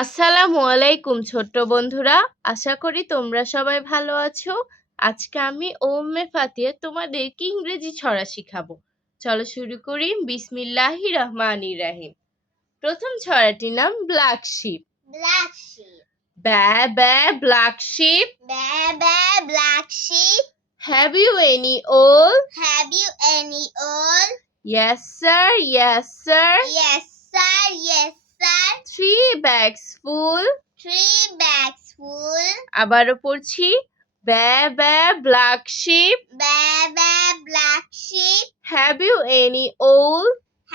আসসালামু আলাইকুম ছোট্ট বন্ধুরা, আশা করি তোমরা সবাই ভালো আছো। আজকে আমি ওম্মে ফাতিহা তোমাদেরকে ইংরেজি ছড়া শিখাবো। চলো শুরু করি। বিসমিল্লাহির রহমানির রহিম। প্রথম ছড়াটির নাম black sheep. Black sheep. Baa baa black sheep. Ba ba black sheep. Have you any wool? Have you any wool? Yes sir, yes sir. Yes sir, yes sir. 3 bags full. 3 bags full. আবারও পড়ছি। Baa baa black sheep. Ba ba black sheep. Have you any wool?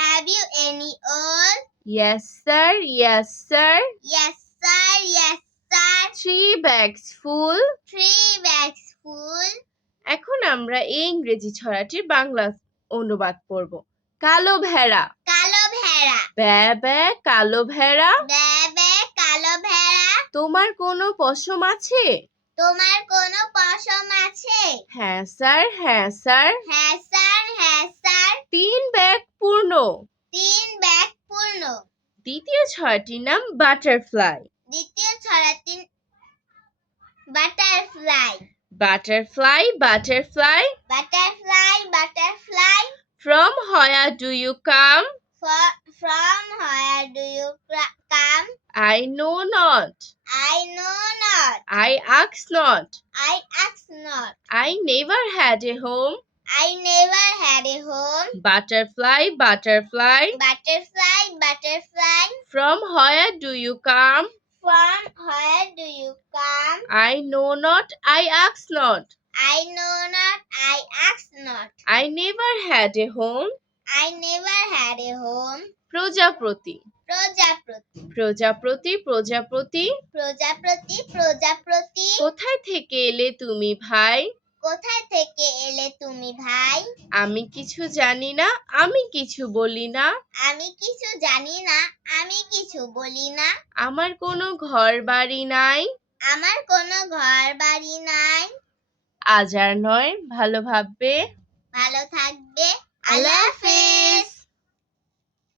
Have you any wool? Yes sir, yes sir. Yes sir, yes sir. 3 bags full. 3 bags full. এখন আমরা এই ইংরেজি ছড়াটির বাংলা অনুবাদ পড়ব। কালো ভেড়া। কালো ভেড়া। ব্যা ব্যা কালো ভেড়া। Ba ba কালো ভেড়া। তোমার কোনো পশম আছে? তোমার কোনো পশম আছে? হ্যাঁ স্যার, হ্যাঁ স্যার। হ্যাঁ স্যার, হ্যাঁ স্যার। 3 ব্যাগ পূর্ণ। 3 ব্যাগ পূর্ণ। দ্বিতীয় ছড়াটির নাম বাটারফ্লাই। দ্বিতীয় ছড়াটি butterfly. Butterfly, butterfly. Butterfly, butterfly. From where do you come? From where do you come? I know not. I know not. I ask not. I ask not. I never had a home. I never had a home. Butterfly, butterfly. Butterfly, butterfly. From where do you come? From where do you come? I know not, I ask not. I know not. I ask not. I never had a home. I never had a home. প্রজাপতি। প্রজাপতি। প্রজাপতি, প্রজাপতি। প্রজাপতি, প্রজাপতি। কোথায় থেকে এলে তুমি ভাই? কোথায় থেকে এলে তুমি ভাই? আমি কিছু জানি না, আমি কিছু বলি না। আমি কিছু জানি না, আমি কিছু বলি না। আমার কোনো ঘর বাড়ি নাই। আমার কোনো ঘর বাড়ি নাই। আজ আর নয়, ভালো ভাববে। ভালো থাকবে। আল্লাহ হাফেজ।